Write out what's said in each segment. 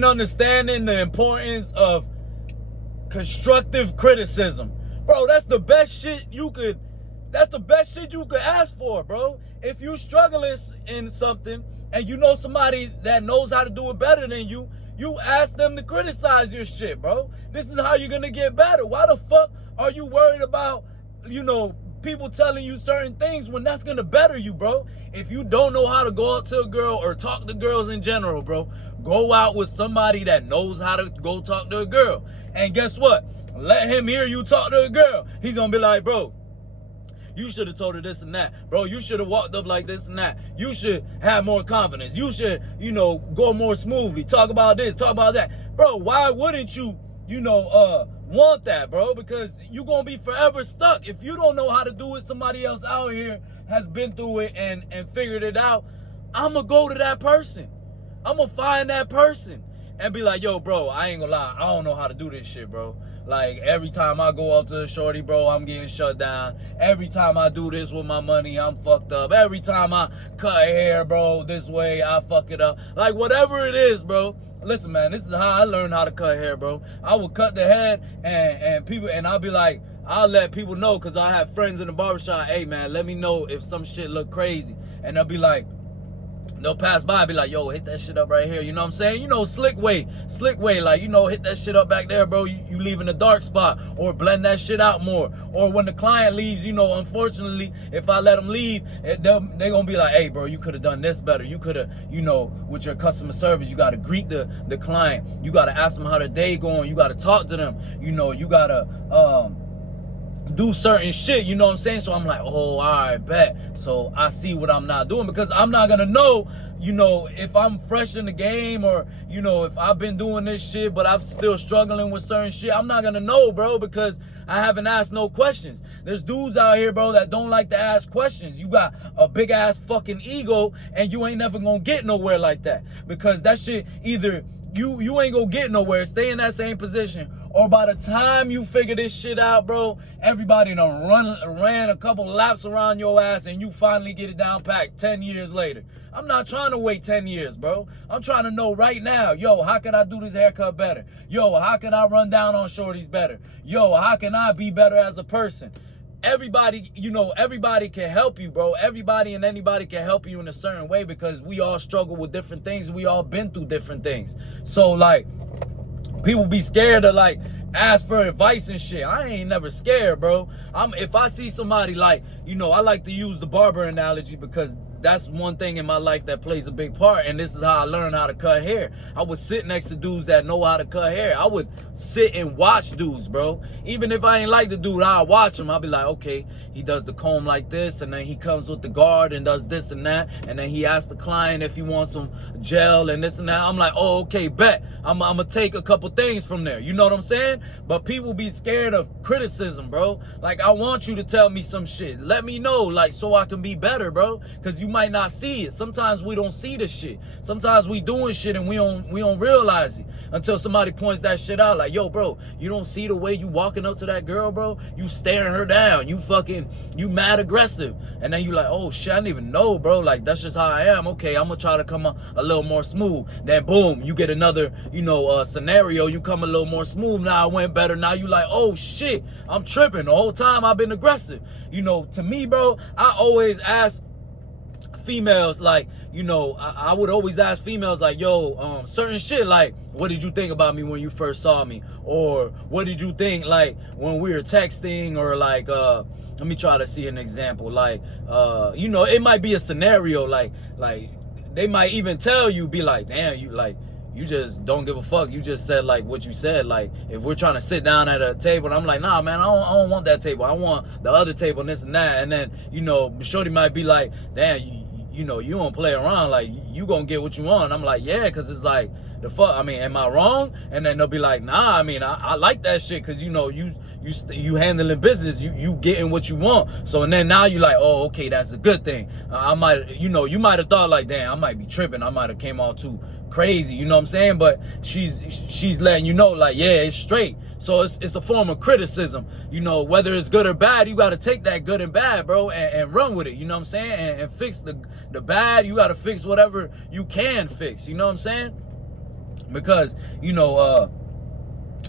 ain't understanding the importance of constructive criticism. Bro, that's the best shit you could ask for, bro. If you struggling in something and you know somebody that knows how to do it better than you, you ask them to criticize your shit, bro. This is how you're gonna get better. Why the fuck are you worried about, people telling you certain things when that's gonna better you, bro? If you don't know how to go out to a girl or talk to girls in general, bro, go out with somebody that knows how to go talk to a girl. And guess what? Let him hear you talk to a girl. He's gonna be like, bro, you should have told her this and that. Bro, you should have walked up like this and that. You should have more confidence. You should, go more smoothly. Talk about this, talk about that. Bro, why wouldn't you, want that, bro? Because you're going to be forever stuck. If you don't know how to do it, somebody else out here has been through it and figured it out. I'm going to go to that person. I'm going to find that person and be like, yo, bro, I ain't going to lie. I don't know how to do this shit, bro. Like, every time I go up to a shorty, bro, I'm getting shut down. Every time I do this with my money, I'm fucked up. Every time I cut hair, bro, this way, I fuck it up. Like, whatever it is, bro. Listen, man, this is how I learned how to cut hair, bro. I would cut the head and I'll be like, I'll let people know, because I have friends in the barbershop, hey, man, let me know if some shit look crazy. And they'll be like, they'll pass by and be like, yo, hit that shit up right here. You know what I'm saying? Slick way. Like, hit that shit up back there, bro. You leave in a dark spot, or blend that shit out more. Or when the client leaves, unfortunately, if I let them leave, they're going to be like, hey, bro, you could have done this better. You could have, with your customer service, you got to greet the client. You got to ask them how their day going. You got to talk to them. You got to, do certain shit, you know what I'm saying? So I'm like, oh, all right, bet. So I see what I'm not doing, because I'm not gonna know, if I'm fresh in the game, or, if I've been doing this shit, but I'm still struggling with certain shit. I'm not gonna know, bro, because I haven't asked no questions. There's dudes out here, bro, that don't like to ask questions. You got a big ass fucking ego, and you ain't never gonna get nowhere like that, because that shit, either you ain't gonna get nowhere, stay in that same position, or by the time you figure this shit out, bro, everybody done ran a couple laps around your ass, and you finally get it down packed 10 years later. I'm not trying to wait 10 years, bro. I'm trying to know right now, yo, how can I do this haircut better? Yo, how can I run down on shorties better? Yo, how can I be better as a person? Everybody, everybody can help you, bro. Everybody and anybody can help you in a certain way, because we all struggle with different things. We all been through different things. So, like, people be scared to, like, ask for advice and shit. I ain't never scared, bro. If I see somebody, like, I like to use the barber analogy, because that's one thing in my life that plays a big part, and this is how I learned how to cut hair. I would sit next to dudes that know how to cut hair. I would sit and watch dudes, bro. Even if I ain't like the dude, I'll watch him. I'll be like, okay, he does the comb like this, and then he comes with the guard and does this and that, and then he asks the client if he wants some gel and this and that. I'm like, oh, okay, bet. I'm gonna take a couple things from there. You know what I'm saying? But people be scared of criticism, bro. Like, I want you to tell me some shit. Let me know, like, so I can be better, bro. Because you might not see it. Sometimes we don't see the shit. Sometimes we doing shit and we don't realize it until somebody points that shit out. Like, yo, bro, you don't see the way you walking up to that girl, bro? You staring her down. You mad aggressive. And then you like, oh shit, I didn't even know, bro. Like, that's just how I am. Okay, I'm gonna try to come a little more smooth. Then boom, you get another, scenario. You come a little more smooth. Now it went better. Now you like, oh shit, I'm tripping. The whole time I've been aggressive. To me, bro, I always ask females, like, I would always ask females, like, yo, certain shit, like, what did you think about me when you first saw me? Or what did you think, like, when we were texting? Or like, let me try to see an example. Like, it might be a scenario, like they might even tell you, be like, damn, you just don't give a fuck. You just said, like, what you said. Like, if we're trying to sit down at a table, and I'm like, nah, man, I don't want that table. I want the other table and this and that. And then, shorty might be like, damn, you don't play around. Like, you gonna get what you want. I'm like, yeah, because it's like, the fuck, I mean, am I wrong? And then they'll be like, nah, I mean, I like that shit, because, you handling business, you getting what you want. So, and then now you like, oh, okay, that's a good thing. I might, you might have thought like, damn, I might be tripping. I might have came all too crazy, you know what I'm saying? But she's letting you know, like, yeah, it's straight. So it's a form of criticism, whether it's good or bad. You got to take that good and bad, bro, and run with it, you know what I'm saying? And fix the bad. You got to fix whatever you can fix, you know what I'm saying? Because,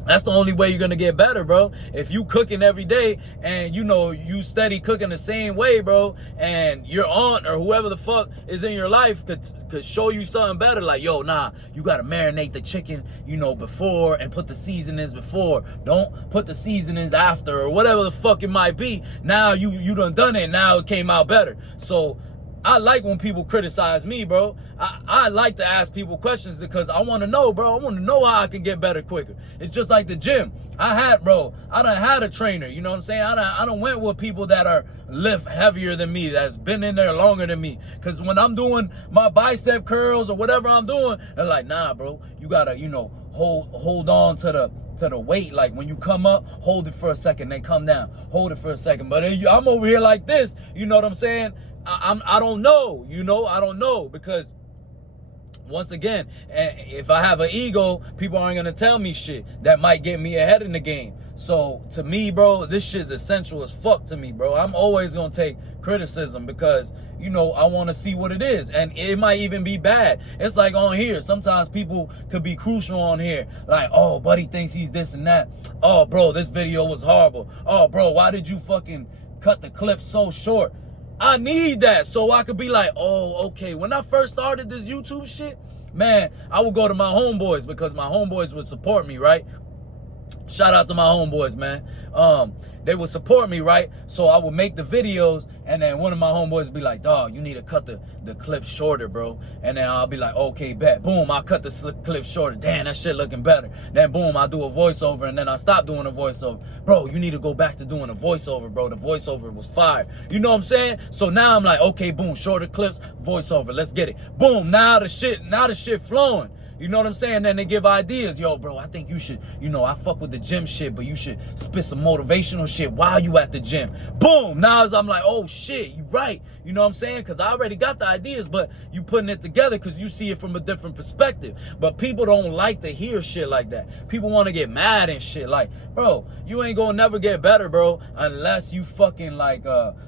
that's the only way you're gonna get better, bro. If you cooking every day and you steady cooking the same way, bro, and your aunt or whoever the fuck is in your life could show you something better, like, yo, nah, you gotta marinate the chicken, before and put the seasonings before. Don't put the seasonings after, or whatever the fuck it might be. Now you done it, now it came out better. So I like when people criticize me, bro. I like to ask people questions because I want to know, bro. I want to know how I can get better quicker. It's just like the gym. I done had a trainer, you know what I'm saying? I done went with people that are lift heavier than me, that's been in there longer than me. Because when I'm doing my bicep curls or whatever I'm doing, they're like, nah, bro, you got to, hold on to the weight. Like when you come up, hold it for a second, then come down. Hold it for a second. But I'm over here like this, you know what I'm saying? I don't know, I don't know, because once again, if I have an ego, people aren't gonna tell me shit that might get me ahead in the game. So to me, bro, this shit's essential as fuck to me, bro. I'm always gonna take criticism because, I want to see what it is, and it might even be bad. It's like on here, sometimes people could be crucial on here, like, oh, buddy thinks he's this and that. Oh, bro, this video was horrible. Oh, bro, why did you fucking cut the clip so short? I need that so I could be like, oh, okay. When I first started this YouTube shit, man, I would go to my homeboys because my homeboys would support me, right? Shout out to my homeboys, man. They would support me, right? So I would make the videos, and then one of my homeboys would be like, dog, you need to cut the clip shorter, bro. And then I'll be like, okay, bet. Boom, I'll cut the clip shorter. Damn, that shit looking better. Then boom, I'll do a voiceover, and then I stop doing a voiceover. Bro, you need to go back to doing a voiceover, bro. The voiceover was fire. You know what I'm saying? So now I'm like, okay, boom, shorter clips, voiceover. Let's get it. Boom, now the shit flowing. You know what I'm saying? Then they give ideas. Yo, bro, I think you should, I fuck with the gym shit, but you should spit some motivational shit while you at the gym. Boom. Now I'm like, oh, shit, you right. You know what I'm saying? Because I already got the ideas, but you putting it together because you see it from a different perspective. But people don't like to hear shit like that. People want to get mad and shit. Like, bro, you ain't going to never get better, bro, unless you fucking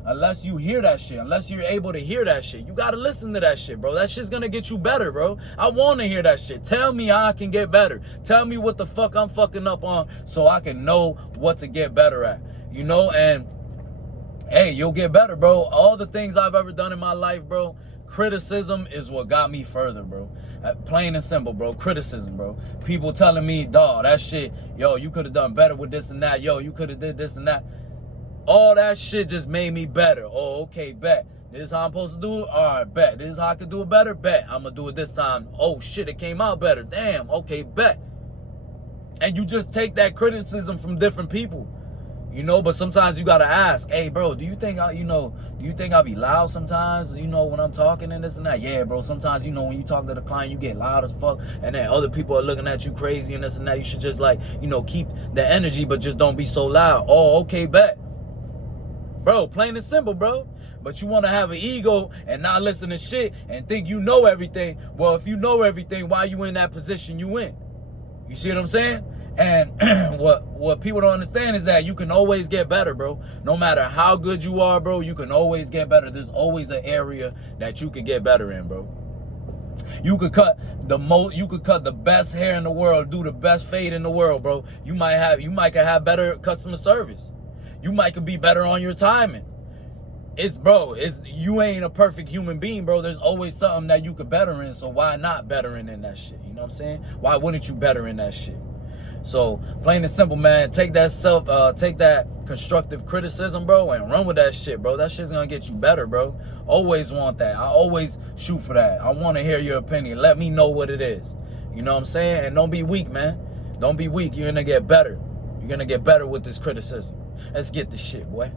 unless you hear that shit, unless you're able to hear that shit. You got to listen to that shit, bro. That shit's going to get you better, bro. I want to hear that shit. Tell me how I can get better. Tell me what the fuck I'm fucking up on so I can know what to get better at, and hey, you'll get better, bro. All the things I've ever done in my life, bro, criticism is what got me further, bro. Plain and simple, bro. Criticism, bro. People telling me, dawg, that shit, yo, you could have done better with this and that. Yo, you could have did this and that. All that shit just made me better. Oh, okay, bet. This is how I'm supposed to do it? All right, bet. This is how I can do it better? Bet. I'm going to do it this time. Oh, shit, it came out better. Damn, okay, bet. And you just take that criticism from different people. But sometimes you gotta ask, hey, bro, do you think I be loud sometimes, when I'm talking and this and that? Yeah, bro, sometimes, when you talk to the client, you get loud as fuck, and then other people are looking at you crazy and this and that. You should just, keep the energy, but just don't be so loud. Oh, okay, bet. Bro, plain and simple, bro. But you want to have an ego and not listen to shit and think you know everything. Well, if you know everything, why you in that position you in? You see what I'm saying? And what people don't understand is that you can always get better, bro. No matter how good you are, bro, you can always get better. There's always an area that you could get better in, bro. You could cut the best hair in the world, do the best fade in the world, bro. You might have better customer service. You might could be better on your timing. You ain't a perfect human being, bro. There's always something that you could better in. So why not bettering in that shit? You know what I'm saying? Why wouldn't you better in that shit? So plain and simple, man, take that constructive criticism, bro, and run with that shit, bro. That shit's gonna get you better, bro. Always want that. I always shoot for that. I want to hear your opinion. Let me know what it is. You know what I'm saying? And don't be weak, man. Don't be weak. You're gonna get better. You're gonna get better with this criticism. Let's get this shit, boy.